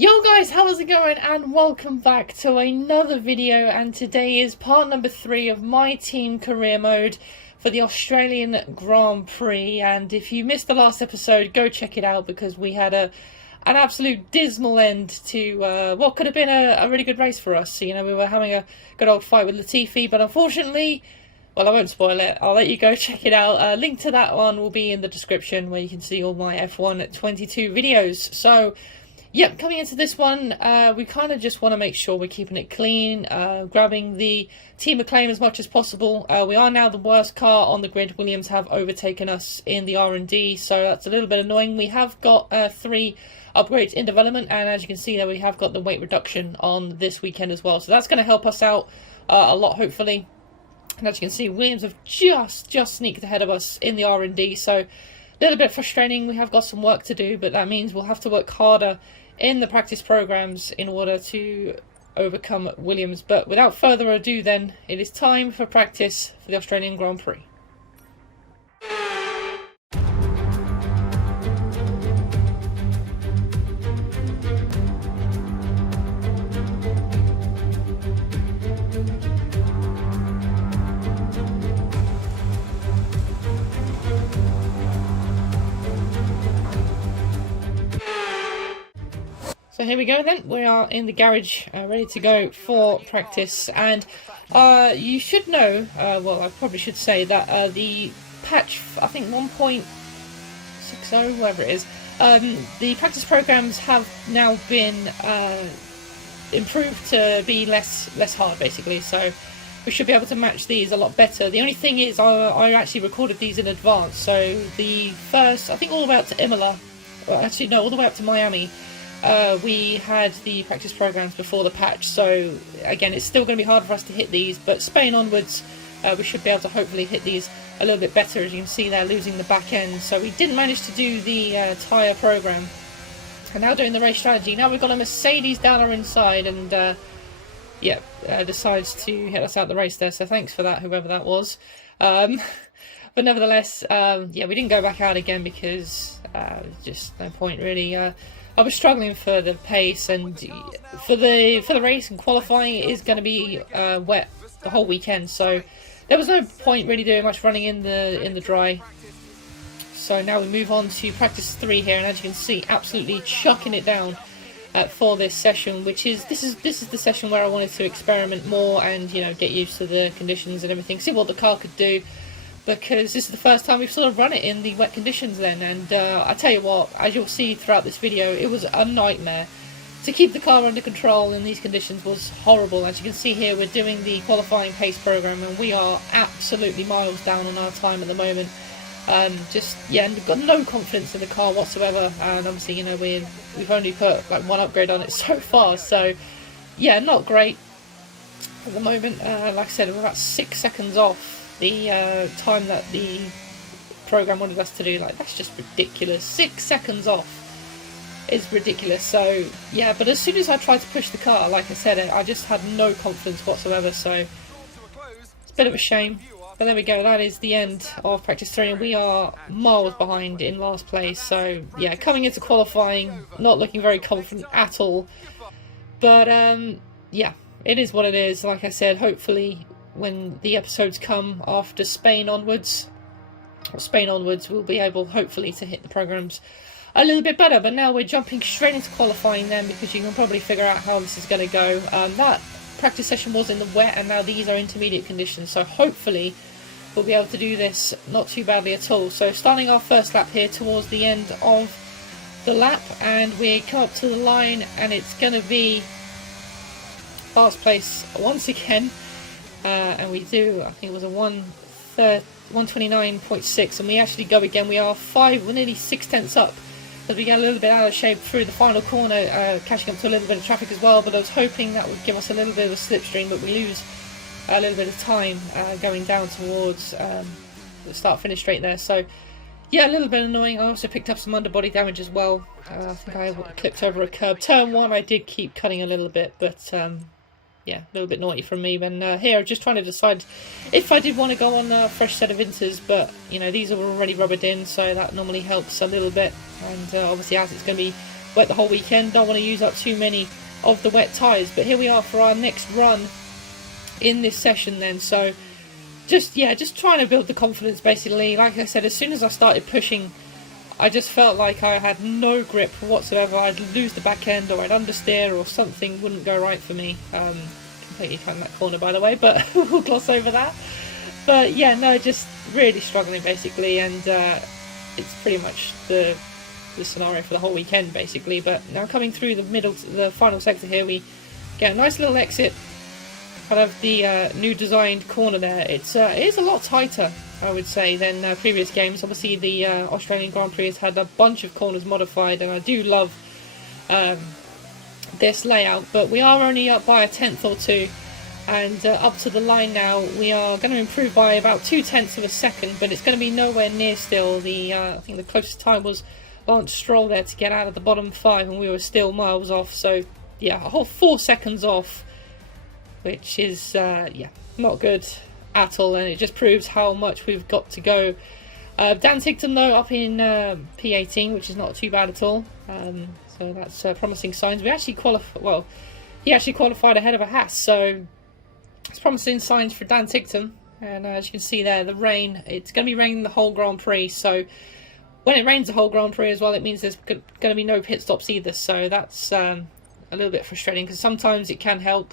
Yo guys, how's it going? And welcome back to another video, and today is part number 3 of my team career mode for the Australian Grand Prix. And if you missed the last episode, go check it out because we had an absolute dismal end to what could have been a really good race for us. You know, we were having a good old fight with Latifi, but unfortunately, well, I won't spoil it. I'll let you go check it out. Link to that one will be in the description where you can see all my F1 22 videos. So yep, coming into this one, we kind of just want to make sure we're keeping it clean, grabbing the team acclaim as much as possible. We are now the worst car on the grid. Williams have overtaken us in the R&D, so that's a little bit annoying. We have got 3 upgrades in development, and as you can see there, we have got the weight reduction on this weekend as well. So that's going to help us out a lot, hopefully. And as you can see, Williams have just sneaked ahead of us in the R&D, so a little bit frustrating. We have got some work to do, but that means we'll have to work harder in the practice programs in order to overcome Williams. But without further ado then, it is time for practice for the Australian Grand Prix. So here we go then, we are in the garage, ready to go for practice, and you should know, well I probably should say that the patch, I think 1.60, whatever it is, the practice programs have now been improved to be less hard basically, so we should be able to match these a lot better. The only thing is I actually recorded these in advance, so the first, I think all the way up to Imola, well, actually no, all the way up to Miami, we had the practice programs before the patch, so again it's still going to be hard for us to hit these, but Spain onwards we should be able to hopefully hit these a little bit better. As you can see, they're losing the back end, so we didn't manage to do the tyre program. And now doing the race strategy. Now we've got a Mercedes down our inside, and decides to hit us out the race there, so thanks for that, whoever that was. But nevertheless, we didn't go back out again because just no point really. I was struggling for the pace, and for the race and qualifying it is going to be wet the whole weekend, so there was no point really doing much running in the dry. So now we move on to practice 3 here, and as you can see, absolutely chucking it down for this session, which is this is the session where I wanted to experiment more and, you know, get used to the conditions and everything, see what the car could do, because this is the first time we've sort of run it in the wet conditions then. And I tell you what, as you'll see throughout this video, it was a nightmare. To keep the car under control in these conditions was horrible. As you can see here, we're doing the qualifying pace program, and we are absolutely miles down on our time at the moment. We've got no confidence in the car whatsoever, and obviously, you know, we've only put like 1 upgrade on it so far, so yeah, not great at the moment. Like I said, we're about 6 seconds off the time that the program wanted us to do. Like, that's just ridiculous. 6 seconds off is ridiculous. So yeah, but as soon as I tried to push the car, like I said, I just had no confidence whatsoever, so it's a bit of a shame. But there we go, that is the end of practice 3, and we are miles behind in last place. So yeah, coming into qualifying, not looking very confident at all, but yeah, it is what it is. Like I said, hopefully when the episodes come after Spain onwards, we'll be able hopefully to hit the programs a little bit better. But now we're jumping straight into qualifying then, because you can probably figure out how this is going to go. That practice session was in the wet, and now these are intermediate conditions, so hopefully we'll be able to do this not too badly at all. So starting our first lap here towards the end of the lap, and we come up to the line, and it's going to be fast place once again. And we do, I think it was a 129.6, and we actually go again. We are we're nearly 6/10 up, as we get a little bit out of shape through the final corner, catching up to a little bit of traffic as well. But I was hoping that would give us a little bit of a slipstream, but we lose a little bit of time going down towards the start-finish straight there. So yeah, a little bit annoying. I also picked up some underbody damage as well. I think I clipped over a curb. Turn 1 I did keep cutting a little bit, but yeah, a little bit naughty from me. And here, just trying to decide if I did want to go on a fresh set of Inters, but you know, these are already rubbered in, so that normally helps a little bit. And obviously, as it's going to be wet the whole weekend. Don't want to use up too many of the wet tyres. But here we are for our next run in this session then. So just trying to build the confidence basically. Like I said, as soon as I started pushing, I just felt like I had no grip whatsoever. I'd lose the back end, or I'd understeer, or something wouldn't go right for me. Completely timed that corner, by the way, but we'll gloss over that. But yeah, no, just really struggling basically, and it's pretty much the scenario for the whole weekend basically. But now coming through the final sector here, we get a nice little exit out of the new designed corner there. It is a lot tighter, I would say, than previous games. Obviously the Australian Grand Prix has had a bunch of corners modified, and I do love this layout, but we are only up by a tenth or two, and up to the line now we are going to improve by about 0.2 of a second, but it's going to be nowhere near still. I think the closest time was Lance Stroll there to get out of the bottom 5, and we were still miles off. So yeah, a whole 4 seconds off, which is not good at all, and it just proves how much we've got to go. Dan Ticktum though up in P18, which is not too bad at all, so that's promising signs. He actually qualified ahead of a Haas, so it's promising signs for Dan Ticktum. And as you can see there, the rain, it's going to be raining the whole Grand Prix, so when it rains the whole Grand Prix as well, it means there's going to be no pit stops either, so that's a little bit frustrating, because sometimes it can help.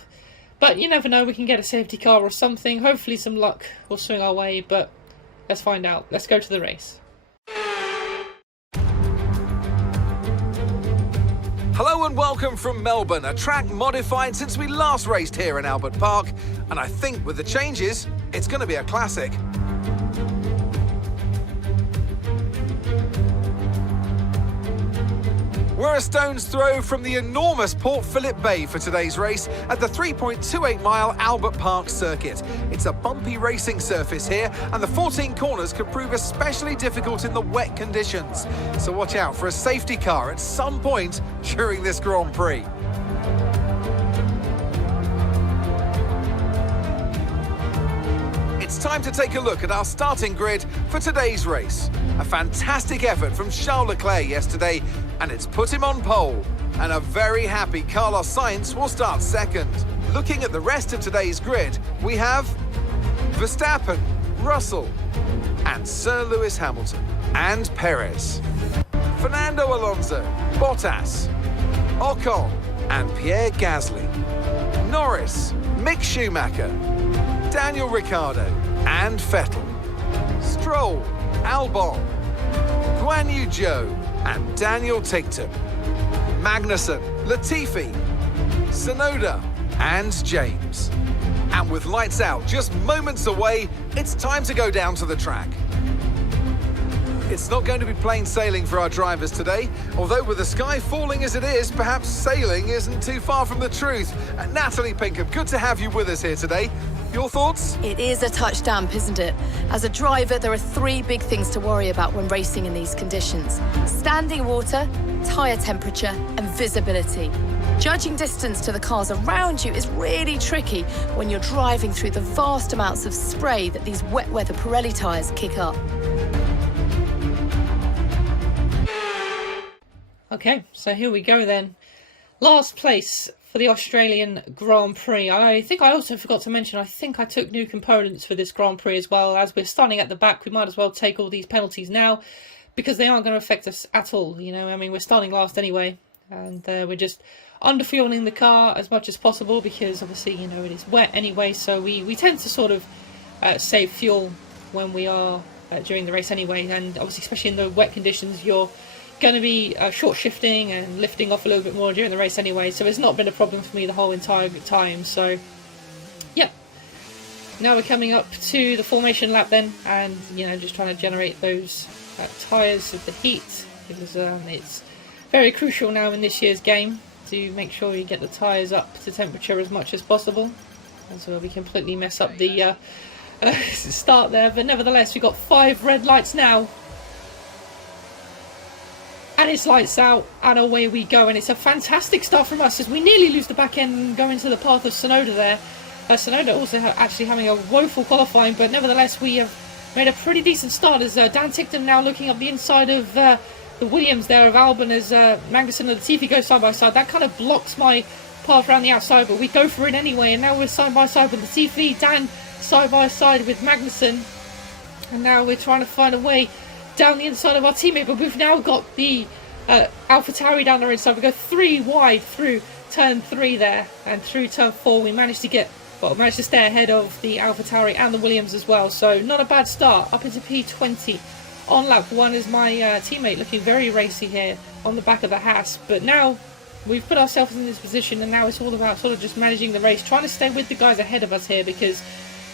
But you never know, we can get a safety car or something. Hopefully some luck will swing our way, but let's find out. Let's go to the race. Hello and welcome from Melbourne, a track modified since we last raced here in Albert Park. And I think with the changes, it's going to be a classic. We're a stone's throw from the enormous Port Phillip Bay for today's race at the 3.28-mile Albert Park circuit. It's a bumpy racing surface here, and the 14 corners could prove especially difficult in the wet conditions. So watch out for a safety car at some point during this Grand Prix. It's time to take a look at our starting grid for today's race. A fantastic effort from Charles Leclerc yesterday, and it's put him on pole. And a very happy Carlos Sainz will start second. Looking at the rest of today's grid, we have Verstappen, Russell, and Sir Lewis Hamilton, and Perez, Fernando Alonso, Bottas, Ocon, and Pierre Gasly, Norris, Mick Schumacher, Daniel Ricciardo, and Vettel, Stroll, Albon, Guan Yu Zhou, and Daniel Ticktum, Magnussen, Latifi, Tsunoda, and James. And with lights out just moments away, it's time to go down to the track. It's not going to be plain sailing for our drivers today, although with the sky falling as it is, perhaps sailing isn't too far from the truth. Natalie Pinkham, good to have you with us here today. Your thoughts? It is a touch damp, isn't it? As a driver, there are 3 big things to worry about when racing in these conditions: standing water, tyre temperature, and visibility. Judging distance to the cars around you is really tricky when you're driving through the vast amounts of spray that these wet weather Pirelli tyres kick up. Okay, so here we go then. Last place for the Australian Grand Prix. I think I also forgot to mention, I think I took new components for this Grand Prix as well. As we're starting at the back, we might as well take all these penalties now, because they aren't going to affect us at all. You know, I mean, we're starting last anyway, and we're just under-fueling the car as much as possible, because obviously, you know, it is wet anyway, so we tend to sort of save fuel when we are during the race anyway, and obviously, especially in the wet conditions, you're going to be short shifting and lifting off a little bit more during the race anyway, so it's not been a problem for me the whole entire time. So yeah, now we're coming up to the formation lap then, and you know, just trying to generate those tyres of the heat, because it's very crucial now in this year's game to make sure you get the tyres up to temperature as much as possible, and so we completely mess up the start there. But nevertheless, we've got 5 red lights now. And it's lights out, and away we go. And it's a fantastic start from us, as we nearly lose the back end and go into the path of Tsunoda there. Tsunoda also actually having a woeful qualifying, but nevertheless we have made a pretty decent start, as Dan Ticktum now looking up the inside of the Williams there of Albon as Magnussen and Latifi go side by side. That kind of blocks my path around the outside, but we go for it anyway, and now we're side by side with Latifi, Dan side by side with Magnussen, and now we're trying to find a way down the inside of our teammate, but we've now got the AlphaTauri down our inside. We go 3 wide through turn 3 there, and through turn 4 we managed to stay ahead of the AlphaTauri and the Williams as well, so not a bad start, up into P20 on lap 1 is my teammate, looking very racy here on the back of the Haas. But now we've put ourselves in this position, and now it's all about sort of just managing the race, trying to stay with the guys ahead of us here, because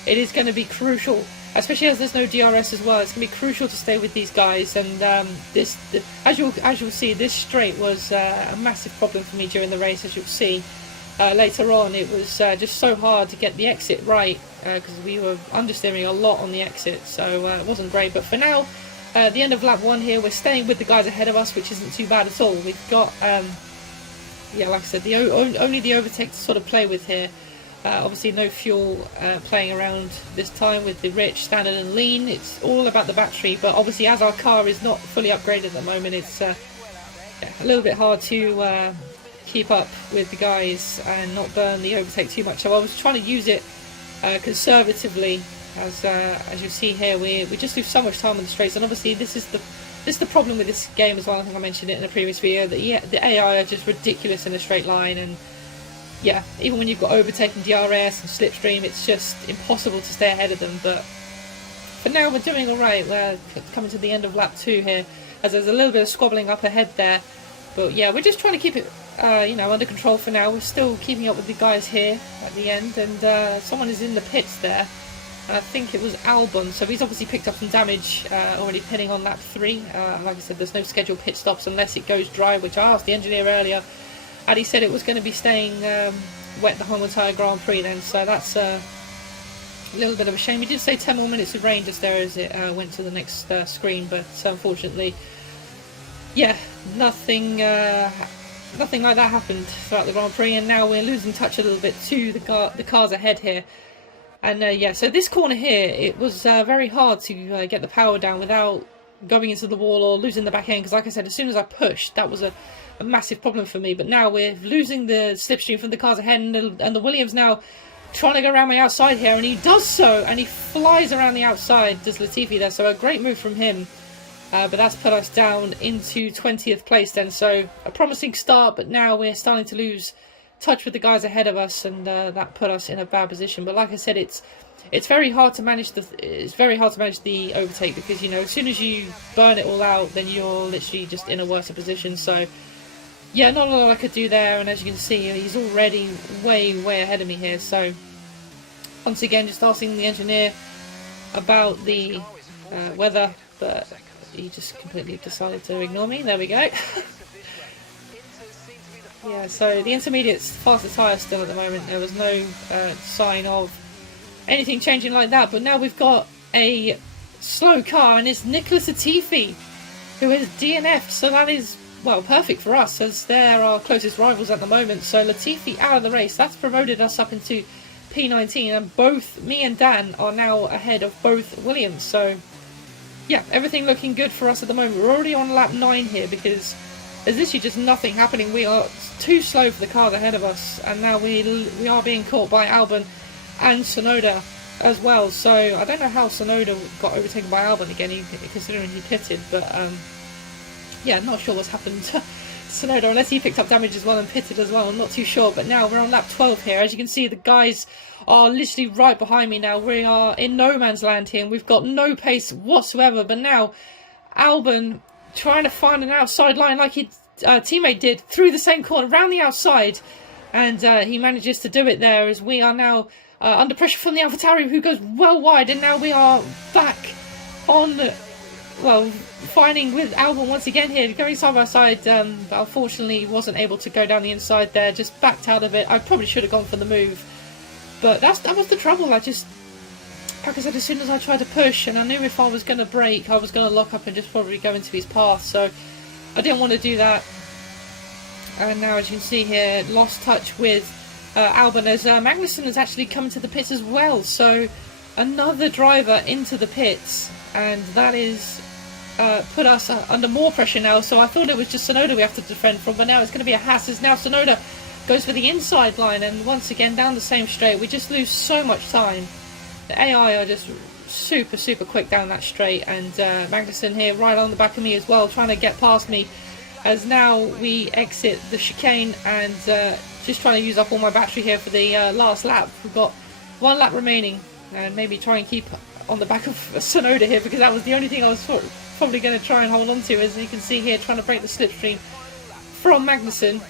it is going to be crucial, especially as there's no DRS as well. It's going to be crucial to stay with these guys, and as you'll see, this straight was a massive problem for me during the race. As you'll see later on, it was just so hard to get the exit right, because we were understeering a lot on the exit, so it wasn't great. But for now, at the end of lap 1 here, we're staying with the guys ahead of us, which isn't too bad at all. We've got yeah, like I said, only the overtake to sort of play with here. Obviously no fuel playing around this time with the rich, standard and lean. It's all about the battery, but obviously as our car is not fully upgraded at the moment, it's a little bit hard to keep up with the guys and not burn the overtake too much. So I was trying to use it conservatively, as you see here. We just lose so much time on the straights, and obviously this is the problem with this game as well. I think I mentioned it in a previous video, that the AI are just ridiculous in a straight line, and yeah, even when you've got overtaking DRS and slipstream, it's just impossible to stay ahead of them. But for now we're doing alright. We're coming to the end of lap 2 here, as there's a little bit of squabbling up ahead there, but yeah, we're just trying to keep it under control for now. We're still keeping up with the guys here at the end, and someone is in the pits there. I think it was Albon, so he's obviously picked up some damage, already pitting on lap 3. Like I said, there's no scheduled pit stops unless it goes dry, which I asked the engineer earlier, and he said it was going to be staying wet the whole entire Grand Prix then, so that's a little bit of a shame. He did say 10 more minutes of rain just there as it went to the next screen, but unfortunately, yeah, nothing like that happened throughout the Grand Prix, and now we're losing touch a little bit to the cars ahead here. And yeah, so this corner here, it was very hard to get the power down without going into the wall or losing the back end, because like I said, as soon as I pushed, that was a massive problem for me. But now we're losing the slipstream from the cars ahead, and the Williams now trying to go around my outside here, and he does so, and he flies around the outside, does Latifi there, so a great move from him. But that's put us down into 20th place then, so a promising start, but now we're starting to lose touch with the guys ahead of us, and that put us in a bad position. But like I said, it's very hard to manage the overtake, because, you know, as soon as you burn it all out, then you're literally just in a worse position. So yeah, not a lot I could do there, and as you can see, he's already way ahead of me here. So once again, just asking the engineer about the weather, but he just completely decided to ignore me. There we go. Yeah, so the intermediate's faster tyre still at the moment. There was no sign of anything changing like that, but now we've got a slow car, and it's Nicholas Latifi who has DNF'd, so that is, well, perfect for us, as they're our closest rivals at the moment. So Latifi out of the race, that's promoted us up into P19, and both me and Dan are now ahead of both Williams. So yeah, everything looking good for us at the moment. We're already on lap 9 here, because there's literally just nothing happening. We are too slow for the cars ahead of us, and now we are being caught by Albon and Tsunoda as well. So I don't know how Tsunoda got overtaken by Albon again, considering he pitted, but yeah, not sure what's happened to Tsunoda, unless he picked up damage as well and pitted as well. I'm not too sure. But now we're on lap 12 here. As you can see, the guys are literally right behind me now. We are in no man's land here, and we've got no pace whatsoever. But now Albon trying to find an outside line like his teammate did through the same corner, round the outside, and he manages to do it there, as we are now under pressure from the AlphaTauri, who goes well wide, and now we are back on, well, fighting with Albon once again here, going side by side, but unfortunately wasn't able to go down the inside there, just backed out of it. I probably should have gone for the move, but that was the trouble. Like I said, as soon as I tried to push, and I knew if I was going to brake, I was going to lock up and just probably go into his path, so I didn't want to do that. And now, as you can see here, lost touch with Albon, as Magnussen has actually come to the pits as well, so another driver into the pits, and that is put us under more pressure now. So I thought it was just Sonoda we have to defend from, but now it's going to be a Haas, as now Sonoda goes for the inside line, and once again down the same straight. We just lose so much time. The AI are just super quick down that straight, and Magnussen here right on the back of me as well, trying to get past me, as now we exit the chicane, and just trying to use up all my battery here for the last lap. We've got 1 lap remaining, and maybe try and keep on the back of Sonoda here, because that was the only thing I was probably going to try and hold on to, as you can see here, trying to break the slipstream from Magnussen.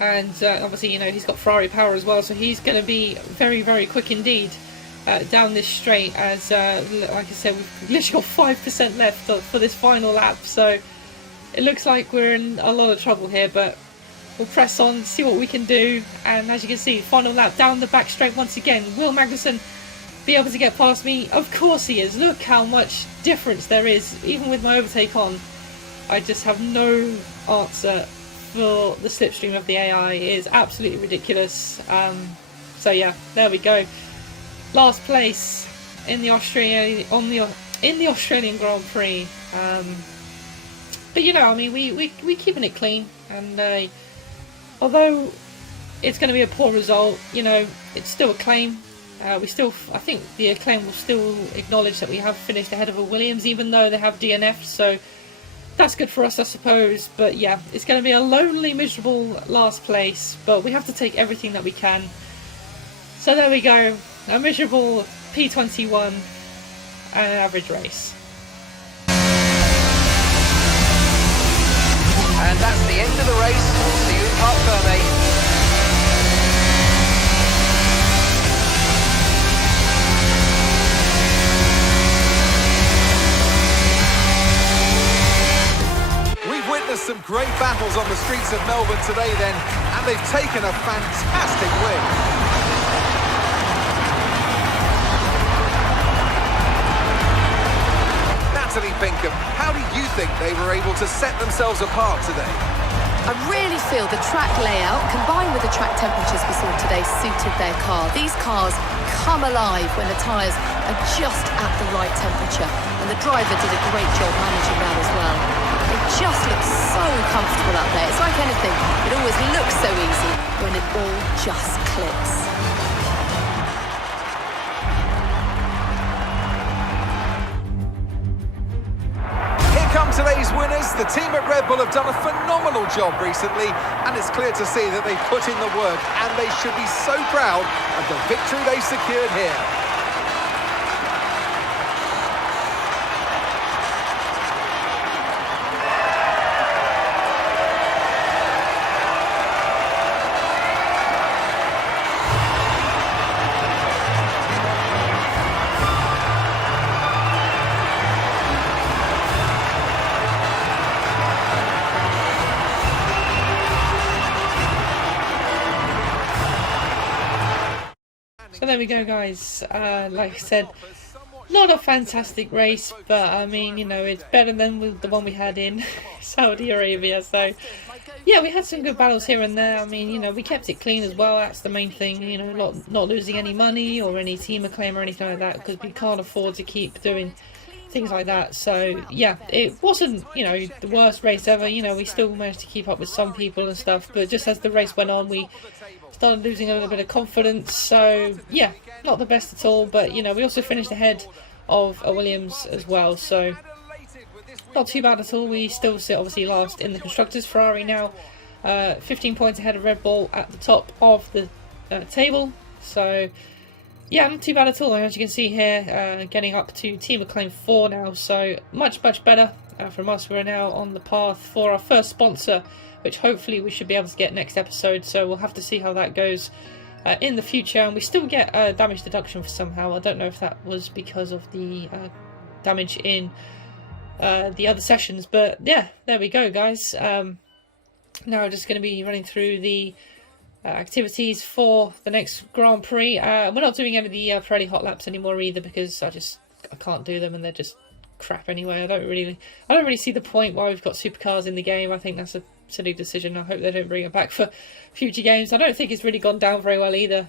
And obviously, you know, he's got Ferrari power as well, so he's going to be very quick indeed down this straight, as like I said, we've literally got 5% left for this final lap, so it looks like we're in a lot of trouble here, but we'll press on, see what we can do. And as you can see, final lap down the back straight once again. Will Magnussen be able to get past me? Of course he is. Look how much difference there is, even with my overtake on. I just have no answer for the slipstream of the AI. It is absolutely ridiculous. So yeah, there we go. Last place in the Australian Grand Prix. But you know, I mean, we keeping it clean, and although it's going to be a poor result, you know, it's still a claim. I think the acclaim will still acknowledge that we have finished ahead of a Williams, even though they have DNF. So that's good for us, I suppose. But yeah, it's going to be a lonely, miserable last place, but we have to take everything that we can. So there we go, a miserable P21 and an average race. And that's the end of the race. See you in Parc Fermé. Some great battles on the streets of Melbourne today then, and they've taken a fantastic win. Natalie Pinkham, how do you think they were able to set themselves apart today? I really feel the track layout, combined with the track temperatures we saw today, suited their car. These cars come alive when the tyres are just at the right temperature, and the driver did a great job managing that as well. It just looks so comfortable up there. It's like anything, it always looks so easy when it all just clicks. Today's winners, the team at Red Bull, have done a phenomenal job recently, and it's clear to see that they've put in the work, and they should be so proud of the victory they secured here. So there we go, guys. Like I said, not a fantastic race, but I mean, you know, it's better than the one we had in Saudi Arabia. So yeah, we had some good battles here and there. I mean, you know, we kept it clean as well. That's the main thing, you know, not losing any money or any team acclaim or anything like that, because we can't afford to keep doing things like that. So yeah, it wasn't, you know, the worst race ever. You know, we still managed to keep up with some people and stuff, but just as the race went on, we started losing a little bit of confidence. So yeah, not the best at all, but you know, we also finished ahead of a Williams as well, so not too bad at all. We still sit obviously last in the constructors. Ferrari now 15 points ahead of Red Bull at the top of the table, so yeah, not too bad at all. As you can see here, getting up to Team Acclaim 4 now, so much better from us. We're now on the path for our first sponsor, which hopefully we should be able to get next episode, so we'll have to see how that goes in the future. And we still get damage deduction for somehow. I don't know if that was because of the damage in the other sessions, but yeah, there we go, guys. Now we're just going to be running through the activities for the next Grand Prix. We're not doing any of the Pirelli hot laps anymore either, because I can't do them, and they're just crap anyway. I don't really see the point why we've got supercars in the game. I think that's a silly decision. I hope they don't bring it back for future games. I don't think it's really gone down very well either.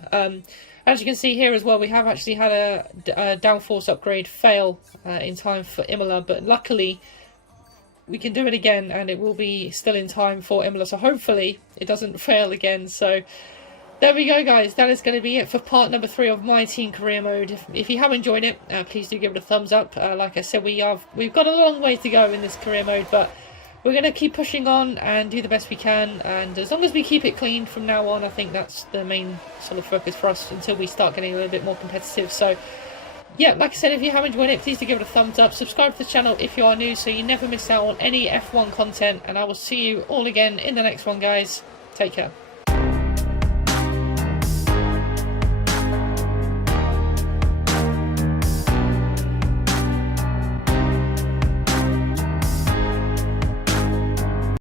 As you can see here as well, we have actually had a downforce upgrade fail in time for Imola, but luckily we can do it again and it will be still in time for Imola, so hopefully it doesn't fail again. So there we go, guys. That is going to be it for part number 3 of my team career mode. If you have enjoyed it, please do give it a thumbs up. Like I said, we've got a long way to go in this career mode, but we're going to keep pushing on and do the best we can, and as long as we keep it clean from now on, I think that's the main sort of focus for us until we start getting a little bit more competitive. So yeah, like I said, if you have enjoyed it, please do give it a thumbs up. Subscribe to the channel if you are new so you never miss out on any F1 content, and I will see you all again in the next one, guys. Take care.